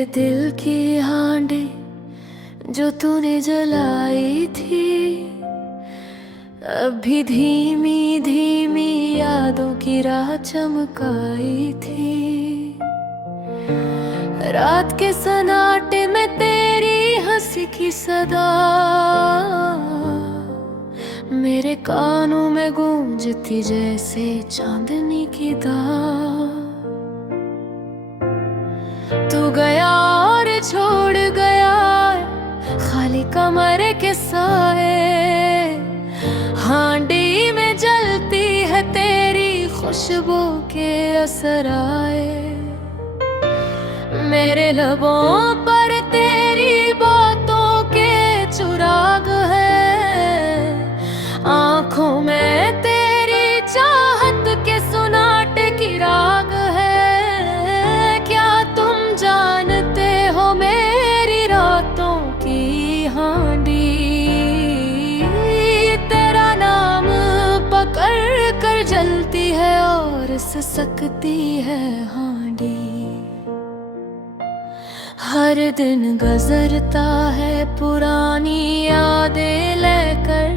मेरे दिल की हांडी जो तूने जलाई थी, अभी धीमी धीमी यादों की राह चमकाई थी। रात के सन्नाटे में तेरी हंसी की सदा मेरे कानों में गूंजती जैसे चांदनी की दाग। तू गया और छोड़ गया खाली कमरे के साए, हांडी में जलती है तेरी खुशबू के असर आए। मेरे लबों पर तेरी बातों के चुराग है, आंखों में तेरी चाहत के सुनाटे की राग है। क्या तुम जानते हो मेरी रातों की हांडी तेरा नाम पकड़ कर जलती है और सिसकती है हांडी। हर दिन गुजरता है पुरानी यादें लेकर,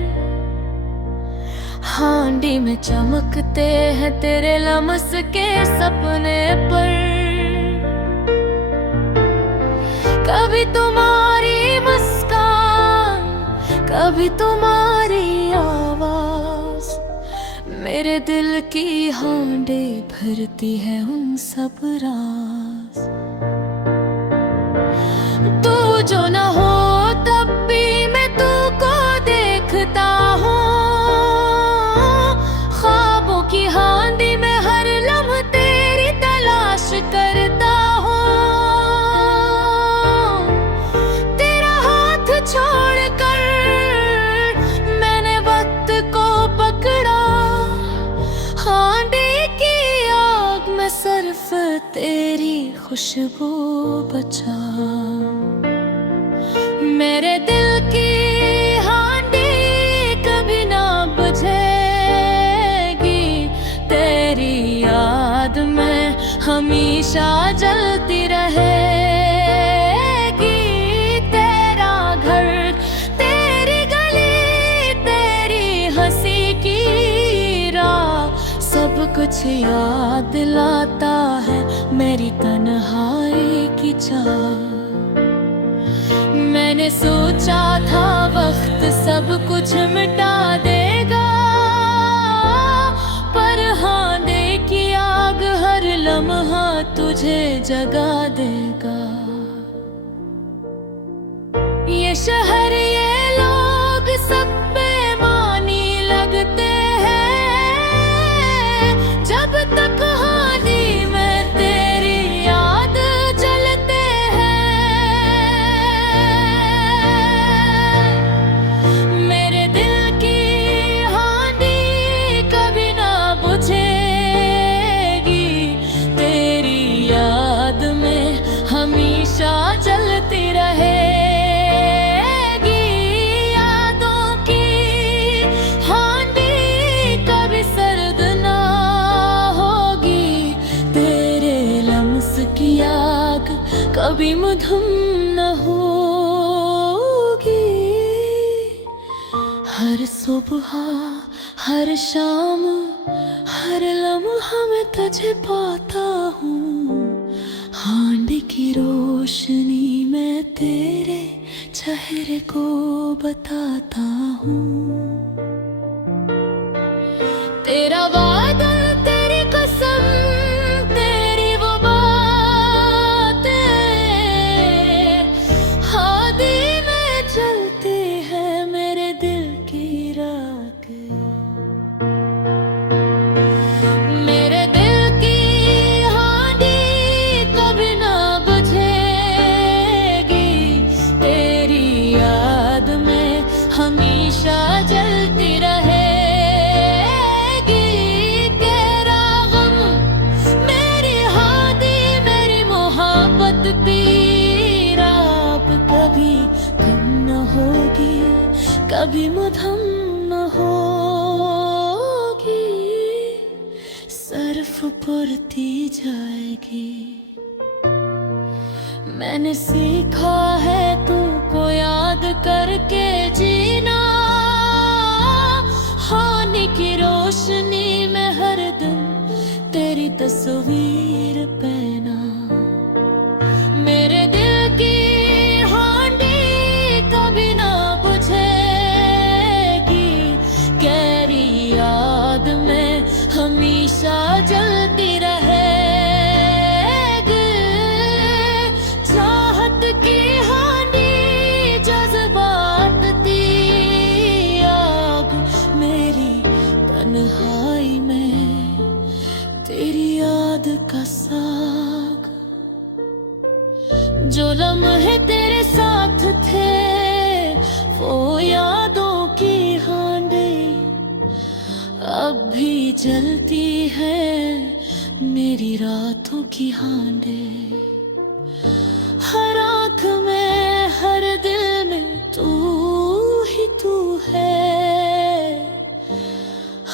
हांडी में चमकते हैं तेरे लम्स के सपने पर। कभी तुम्हारी मुस्कान, कभी तुम्हारी आवाज, मेरे दिल की हांडी भरती है उन सब राज। तू जो न हो तब भी मैं तुझको देखता हूँ, ख्वाबों की हांडी में हर लम्हा तेरी तलाश करता हूँ। तेरा हाथ छोड़कर मैंने वक्त को पकड़ा, हांडी की आग में सिर्फ तेरी खुशबू बचा। मेरे दिल की हांडी कभी ना बुझेगी, तेरी याद में हमेशा जलती रहेगी। तेरा घर, तेरी गली, तेरी हंसी की राह, सब कुछ याद दिलाता है मेरी तन्हाई की चाह। मैंने सोचा था वक्त सब कुछ मिटा देगा, पर हांडी की आग हर लम्हा तुझे जगा देगा। ये शहर, ये लोग सब बेमानी लगते हैं, जब तक हांडी में तेरी याद जलते हैं। मेरे दिल की हांडी कभी ना बुझेगी, तेरी याद में हमेशा जलती रहेगी। यादों की हांडी कभी सर्द ना होगी, तेरे लम्स की आग कभी मधुम न होगी। हर सुबह, हर शाम, हर लम्हा मैं तुझे पाता हूँ, हांडी की रोशनी में तेरे चेहरे को बताता हूँ। तेरा वादा, तेरी कसम, तेरी वो बातें हांडी में जलती है मेरे दिल की राख। मेरे दिल की हांडी कभी ना बुझेगी, तेरी याद में हमेशा जलती रहेगी। तेरा गम, मेरी हांडी, मेरी मोहब्बत की रात कभी कम न होगी, कभी मधुम न होगी, सिर्फ पुरती जाएगी। मैंने सीखा है तुमको याद करके जीना, हानि की रोशनी में हर दिन तेरी तस्वीर पहना। मेरे दिल की हांडी कभी ना बुझेगी, गहरी याद में हमेशा जलती रहेगी। चाहत की हांडी जज्बात दी आग, मेरी तन्हाई में तेरी याद का साग। जो लम्हे तेरे साथ थे वो यादों की हांडी अब भी जलती है, मेरी रातों की हांडी। हर आँख में हर दिल में तू ही तू है,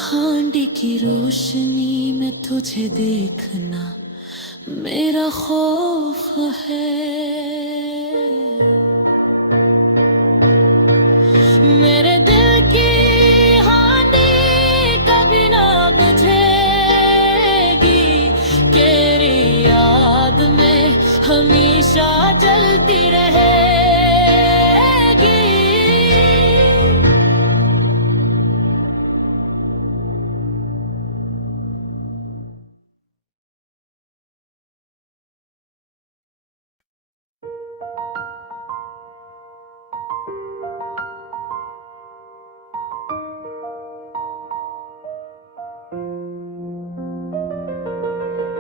हांडी की रोशनी में तुझे देखना मेरा खौफ है। मेरे दिल की हांडी कभी ना बुझेगी, तेरी याद में हमेशा जलती रहेगी।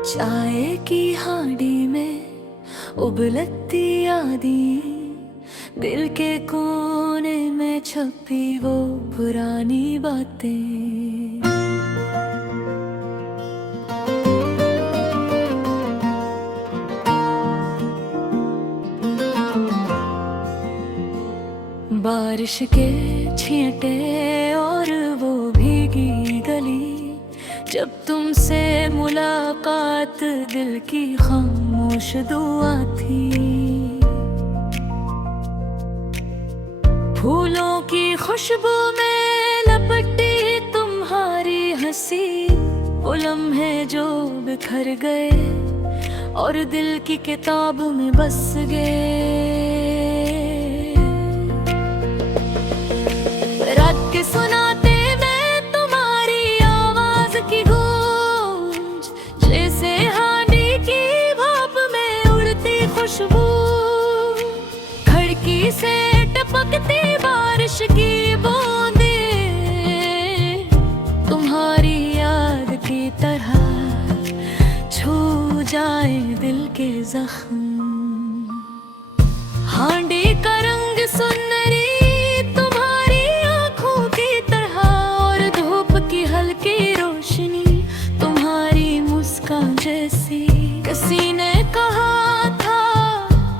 चाय की हांडी में उबलती यादें, दिल के कोने में छपी वो पुरानी बातें। बारिश के छींटे और वो भीगी गली, जब तुमसे मुलाकात दिल की खामोश दुआ थी। फूलों की खुशबू में लपटी तुम्हारी हंसी, वो लम्हे जो बिखर गए और दिल की किताब में बस गए। रात के सुनाते खिड़की से टपकती बारिश की बूंदें, तुम्हारी याद की तरह छू जाए दिल के जख्म। हांडी का रंग सुनहरी तुम्हारी आंखों की तरह, और धूप की हल्की रोशनी तुम्हारी मुस्कान जैसी। किसी ने कहा था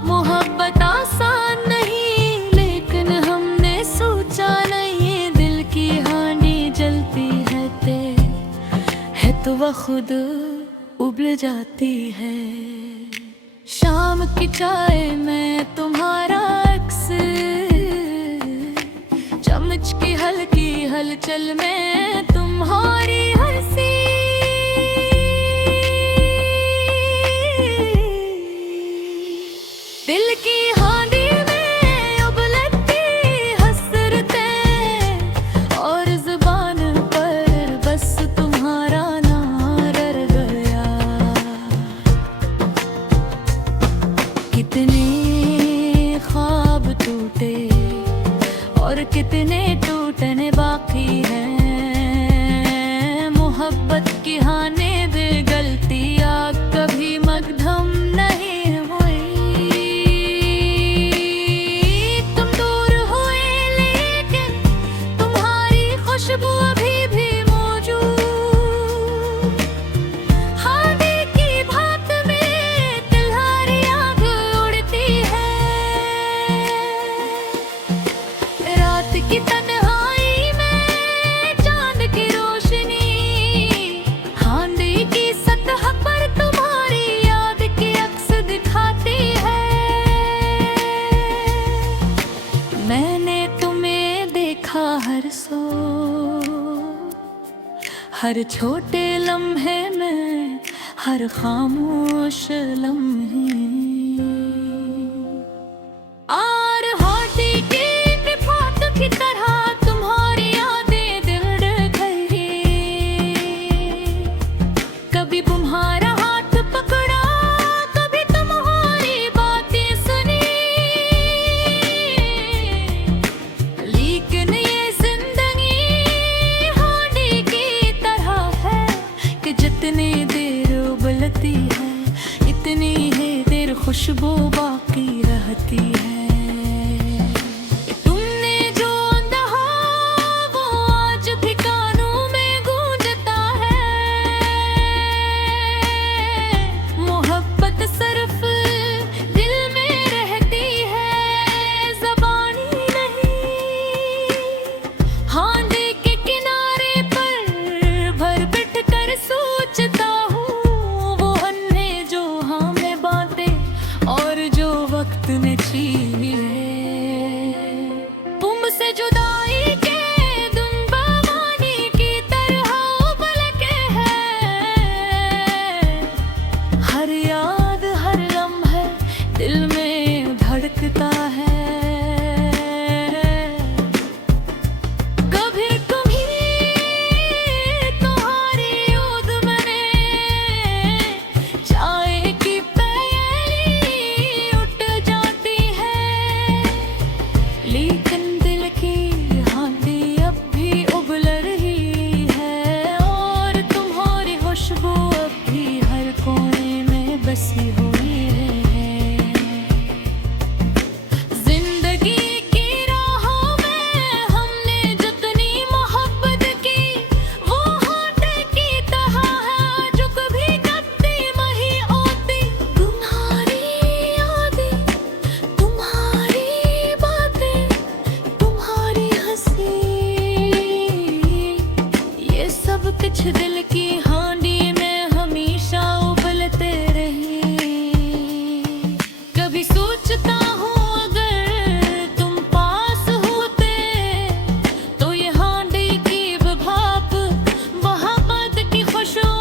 मोहब्बत आसान नहीं, लेकिन हमने सोचा नहीं, दिल की हांडी जलती है तो वह खुद उबल जाती है। शाम की चाय में तुम्हारा अक्स, चम्मच की हल्की हलचल में तुम्हारी हंसी। दिल की हांडी में उबलती हसरतें, और जुबान पर बस तुम्हारा नाम रह गया। कितने ख्वाब टूटे और कितने टूटने बाकी हैं, मोहब्बत की हानि दे गलती आग कभी मगधम नहीं हुई। खुशबू अभी भी मौजूद, हांडी की भाप में तिल्हारी आग उड़ती है। रात की तन्हाई में चांद की रोशनी, हांडी की सतह पर तुम्हारी याद की अक्स दिखाती है। हर छोटे लम्हे में, हर खामोश लम्हे। और होती की विफात की तरह तुम्हारी यादें दिल गई। कभी तुम्हारा हाथ पकड़ा, कभी तुम्हारी बातें सुनी। लेकिन ये जिंदगी हांडी की तरह है कि जितनी देर उबलती है, इतनी ही देर खुशबू बाकी रहती है। तुमने जो अंधा वो आज भी कानों में गूंजता है। मोहब्बत सिर्फ दिल में रहती है, ज़बानी नहीं। हांडी के किनारे पर भर बैठ कर सोचता हूँ, वो अन्हे जो हमें बातें और जो वक्त ने छीनी है। तुमसे जुदाई के दिन बवानी की तरह उबल के है। हर याद हर लम्हा दिल में धड़कता है। कभी कभी तुम्हारी याद मैंने चाय की प्याली उठ जाती है। लेकिन दिल की हांडी अब भी उबल रही है, और तुम्हारी खुशबू अब भी हर कोने में बसी हुई है। जिंदगी की राहों में हमने जितनी मोहब्बत की, वो हांडी की तरह है जो कभी कभी नहीं होती। तुम्हारी यादें, तुम्हारी बातें, तुम्हारी हंसी, ये सब कुछ दिल की हांडी में हमेशा उबलते रही। कभी सोचता हूँ अगर तुम पास होते, तो ये हांडी की भाप मोहब्बत की खुशबू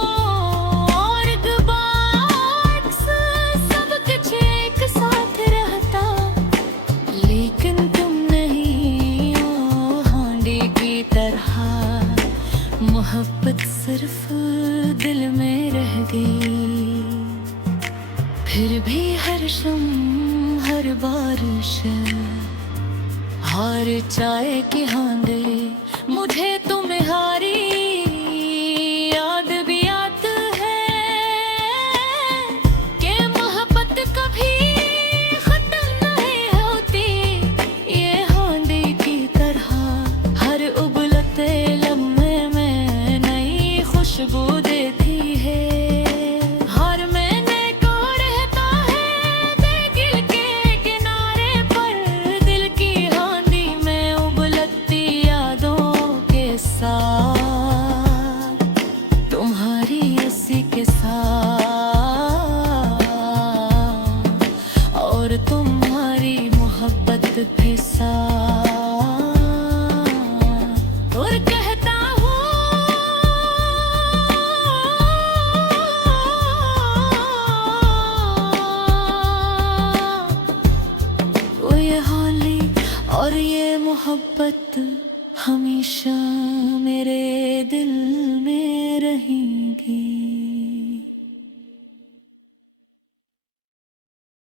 और गुबार सब कुछ एक साथ रहता। लेकिन तुम नहीं हो हांडी की तरह, मोहब्बत सिर्फ दिल में रह गई। फिर भी हर शम, हर बारिश, हर चाय की हांडी मुझे तुम्हारी याद भी आती है। कि मोहब्बत कभी खत्म नहीं होती, ये हांडी की तरह हर उबलते लम्हे में नई खुशबू देती है। हर महीने को रहता है दिल के किनारे पर, दिल की हांडी में उबलती यादों के साथ, तुम्हारी हंसी के साथ, और तुम्हारी मोहब्बत भी साथ। और कहता हूँ वो ये हाली और ये मोहब्बत हमेशा मेरे